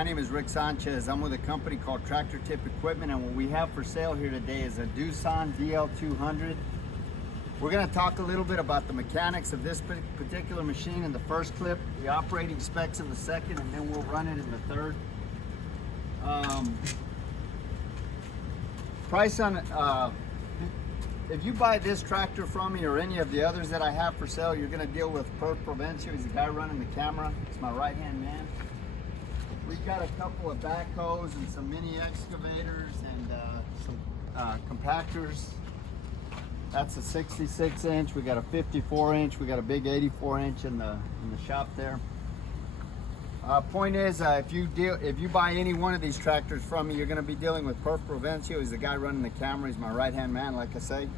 my name is Rick Sanchez. I'm with a company called Tractor Tip Equipment, and what we have for sale here today is a Doosan DL200. We're going to talk a little bit about the mechanics of this particular machine in the first clip, the operating specs in the second, and then we'll run it in the third. Price on if you buy this tractor from me or any of the others that I have for sale, you're going to deal with Perf Provencio. He's the guy running the camera. It's my right-hand man. We've got a couple of backhoes and some mini excavators and some compactors. That's a 66 inch. We got a 54 inch. We got a big 84 inch in the shop there. Point is, if you buy any one of these tractors from me, you're going to be dealing with Perf Provencio. He's the guy running the camera. He's my right-hand man, like I say.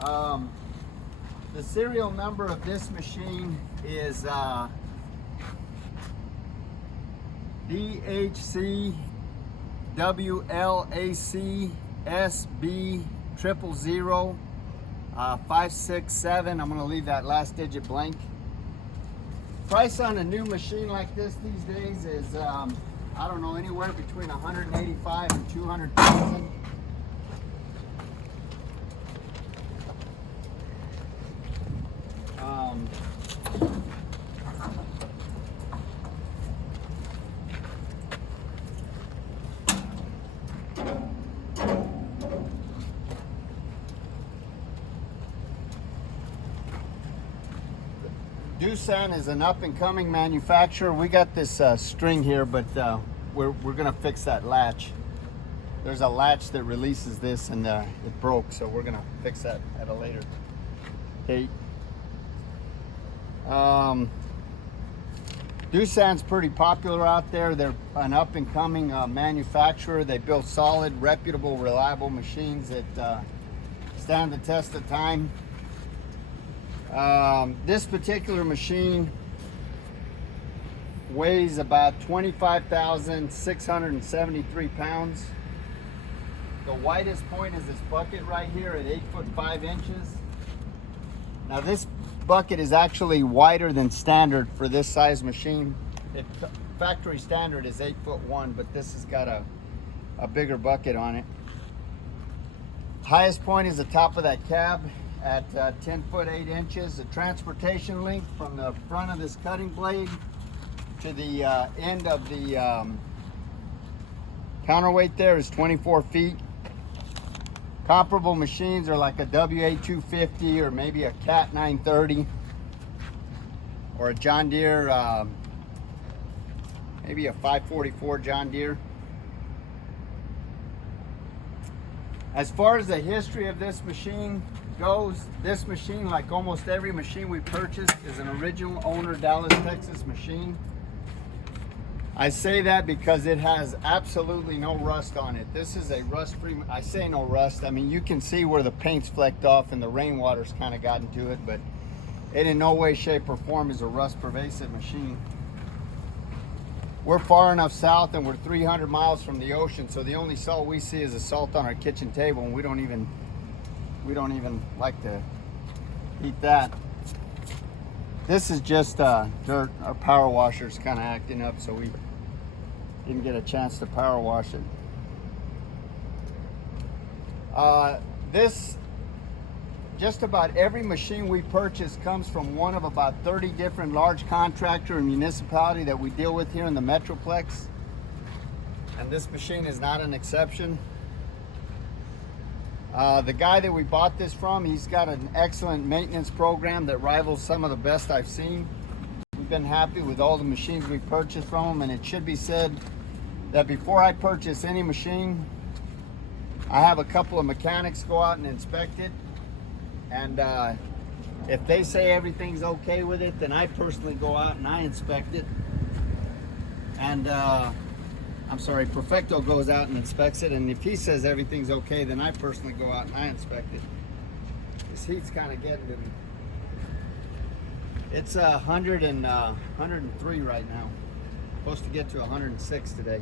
The serial number of this machine is DHC WLAC SB 000 567. I'm going to leave that last digit blank. Price on a new machine like this these days is I don't know, anywhere between 185 and 200,000. Doosan is an up-and-coming manufacturer. We got this string here, but we're gonna fix that latch. There's a latch that releases this, and it broke, so we're gonna fix that at a later date. Doosan's pretty popular out there. They're an up-and-coming manufacturer. They build solid, reputable, reliable machines that stand the test of time. This particular machine weighs about 25,673 pounds. The widest point is this bucket right here at 8 foot 5 inches. Now this bucket is actually wider than standard for this size machine. Factory standard is 8 foot 1, but this has got a bigger bucket on it. Highest point is the top of that cab at 10 foot 8 inches. The transportation length from the front of this cutting blade to the end of the counterweight there is 24 feet. Comparable machines are like a WA250 or maybe a Cat 930 or a John Deere, maybe a 544 John Deere. As far as the history of this machine goes, this machine, like almost every machine we purchased, is an original owner Dallas, Texas machine. I say that because it has absolutely no rust on it. This is a rust-free, I say no rust, I mean you can see where the paint's flecked off and the rainwater's kind of gotten to it, but it in no way, shape, or form is a rust-pervasive machine. We're far enough south and we're 300 miles from the ocean, so the only salt we see is the salt on our kitchen table, and we don't even like to eat that. This is just dirt. Our power washer's kind of acting up, so we didn't get a chance to power wash it. Just about every machine we purchase comes from one of about 30 different large contractor and municipality that we deal with here in the Metroplex, and this machine is not an exception. The guy that we bought this from, he's got an excellent maintenance program that rivals some of the best I've seen. We've been happy with all the machines we purchased from him, and it should be said that before I purchase any machine, I have a couple of mechanics go out and inspect it, and if they say everything's okay with it, then I personally go out and I inspect it. And I'm sorry, Perfecto goes out and inspects it, and if he says everything's okay, then I personally go out and I inspect it. This heat's kind of getting to me. It's 103 right now. Supposed to get to 106 today.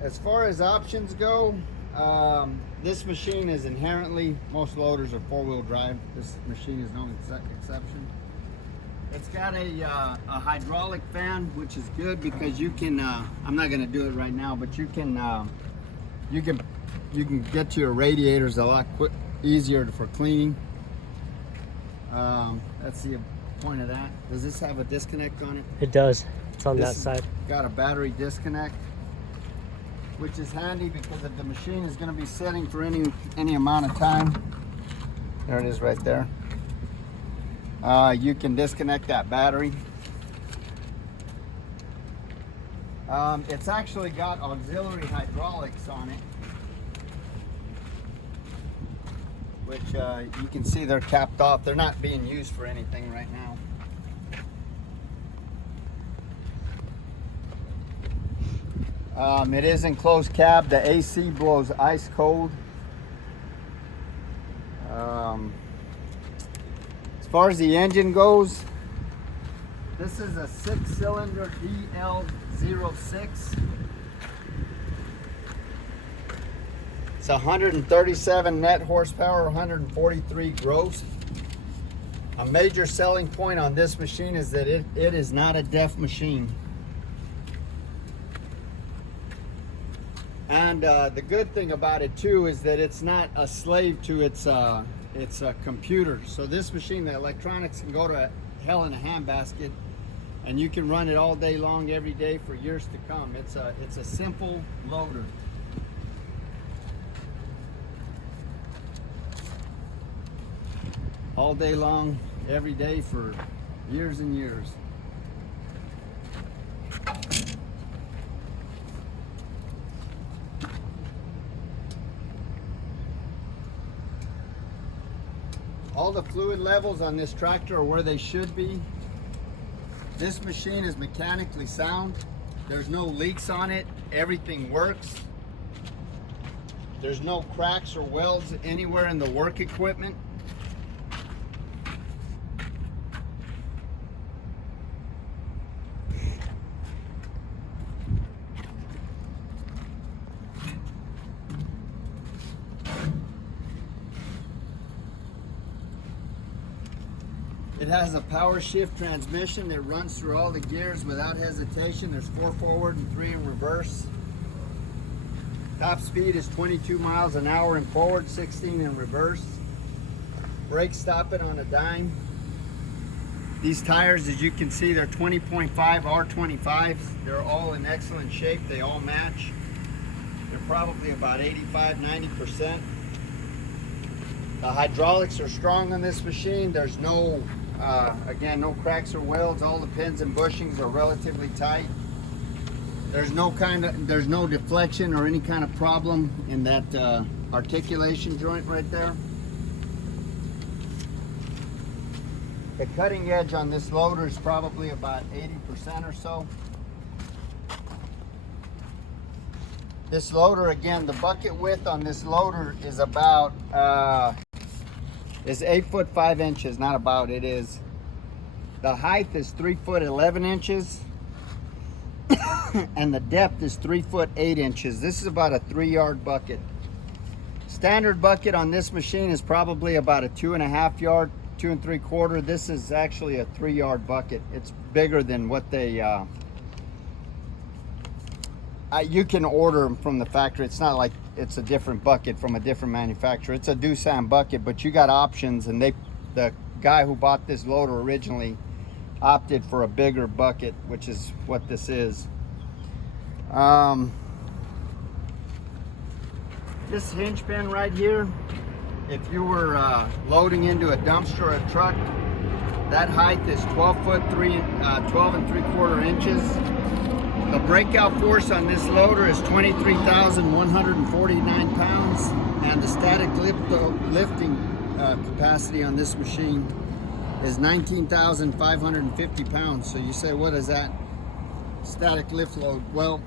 As far as options go, this machine is inherently, most loaders are 4-wheel drive. This machine is no exception. It's got a hydraulic fan, which is good because you can. I'm not going to do it right now, but you can get to your radiators a lot easier for cleaning. That's the point of that. Does this have a disconnect on it? It does. It's on that side. Got a battery disconnect, which is handy because if the machine is going to be setting for any amount of time, there it is right there. You can disconnect that battery. It's actually got auxiliary hydraulics on it, which you can see they're capped off. They're not being used for anything right now. It is enclosed cab. The AC blows ice cold. As far as the engine goes, this is a 6-cylinder DL200. It's 137 net horsepower, 143 gross. A major selling point on this machine is that it is not a DEF machine. And the good thing about it too is that it's not a slave to its computer. So this machine, the electronics can go to hell in a handbasket, and you can run it all day long, every day for years to come. It's a simple loader. All day long, every day for years and years. All the fluid levels on this tractor are where they should be. This machine is mechanically sound. There's no leaks on it. Everything works. There's no cracks or welds anywhere in the work equipment. It has a power shift transmission that runs through all the gears without hesitation. There's 4 forward and 3 in reverse. Top speed is 22 miles an hour in forward, 16 in reverse. Brake stopping on a dime. These tires, as you can see, they're 20.5 R25s. They're all in excellent shape. They all match. They're probably about 85–90%. The hydraulics are strong on this machine. There's no again, no cracks or welds. All the pins and bushings are relatively tight. There's no deflection or any kind of problem in that articulation joint right there. The cutting edge on this loader is probably about 80% or so. This loader, again, the bucket width on this loader is about is 8 foot 5 inches, not about, it is. The height is 3 foot 11 inches, and the depth is 3 foot 8 inches. This is about a 3-yard bucket. Standard bucket on this machine is probably about a 2.5 yard, 2 3/4. This is actually a 3-yard bucket. It's bigger than what they. You can order them from the factory. It's not like it's a different bucket from a different manufacturer. It's a Doosan bucket, but you got options, and the guy who bought this loader originally opted for a bigger bucket, which is what this is. This hinge pin right here, if you were loading into a dumpster or a truck, that height is 12 3/4 inches. The breakout force on this loader is 23,149 pounds, and the static lifting capacity on this machine is 19,550 pounds. So you say, what is that static lift load? Well,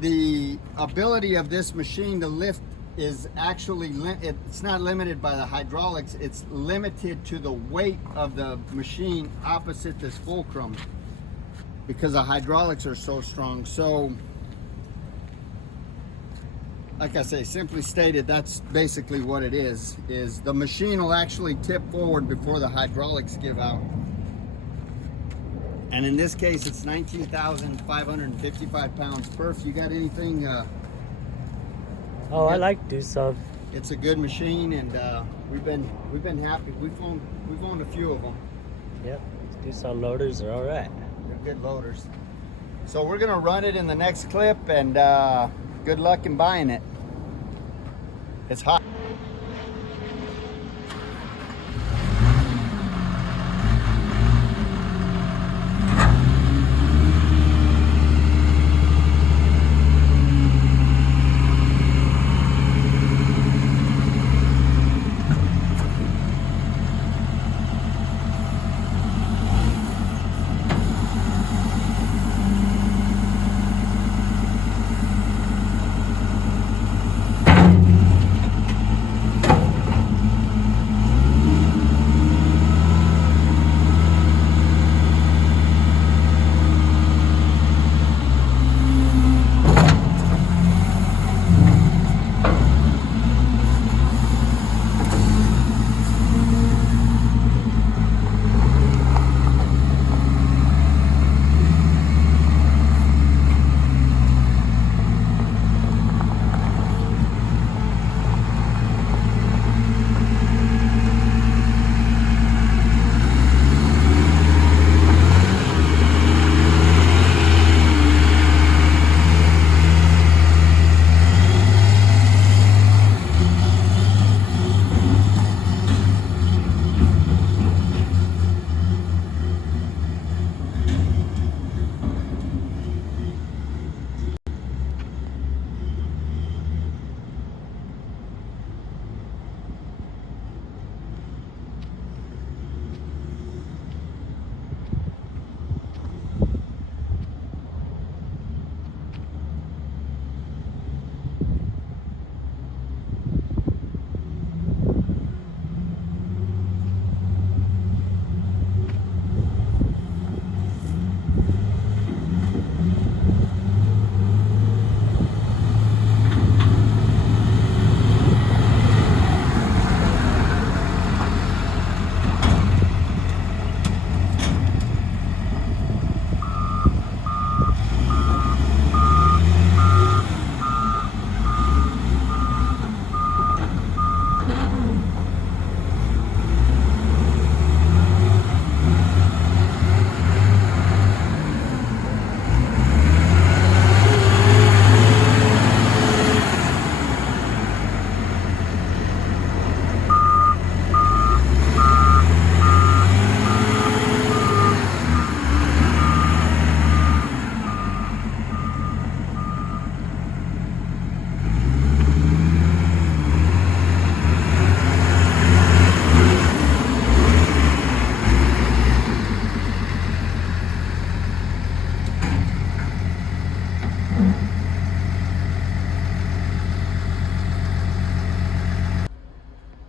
the ability of this machine to lift is actually, it's not limited by the hydraulics, it's limited to the weight of the machine opposite this fulcrum, because the hydraulics are so strong. So, like I say, simply stated, that's basically what it is the machine will actually tip forward before the hydraulics give out. And in this case, it's 19,555 pounds perf. You got anything? Oh, I like Doosan. It's a good machine, and we've been happy. We've owned a few of them. Yep, Doosan loaders are all right. They're good loaders. So we're gonna run it in the next clip, and good luck in buying it. It's hot.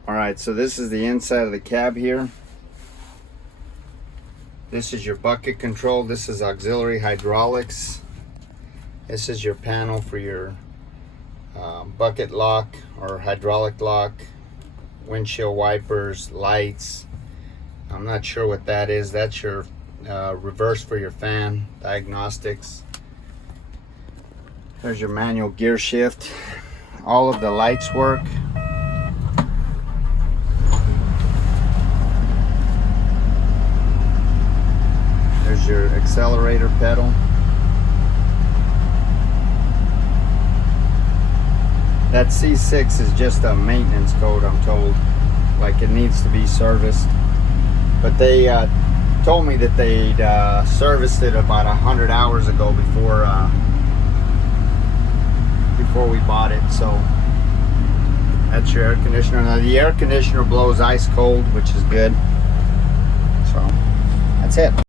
Alright, so this is the inside of the cab here. This is your bucket control. This is auxiliary hydraulics. This is your panel for your bucket lock or hydraulic lock, windshield wipers, lights. I'm not sure what that is. That's your reverse for your fan, diagnostics. There's your manual gear shift. All of the lights work. There's your accelerator pedal. That C6 is just a maintenance code, I'm told. Like it needs to be serviced. But they told me that they'd serviced it about 100 hours ago before we bought it. So that's your air conditioner. Now the air conditioner blows ice cold, which is good. So that's it.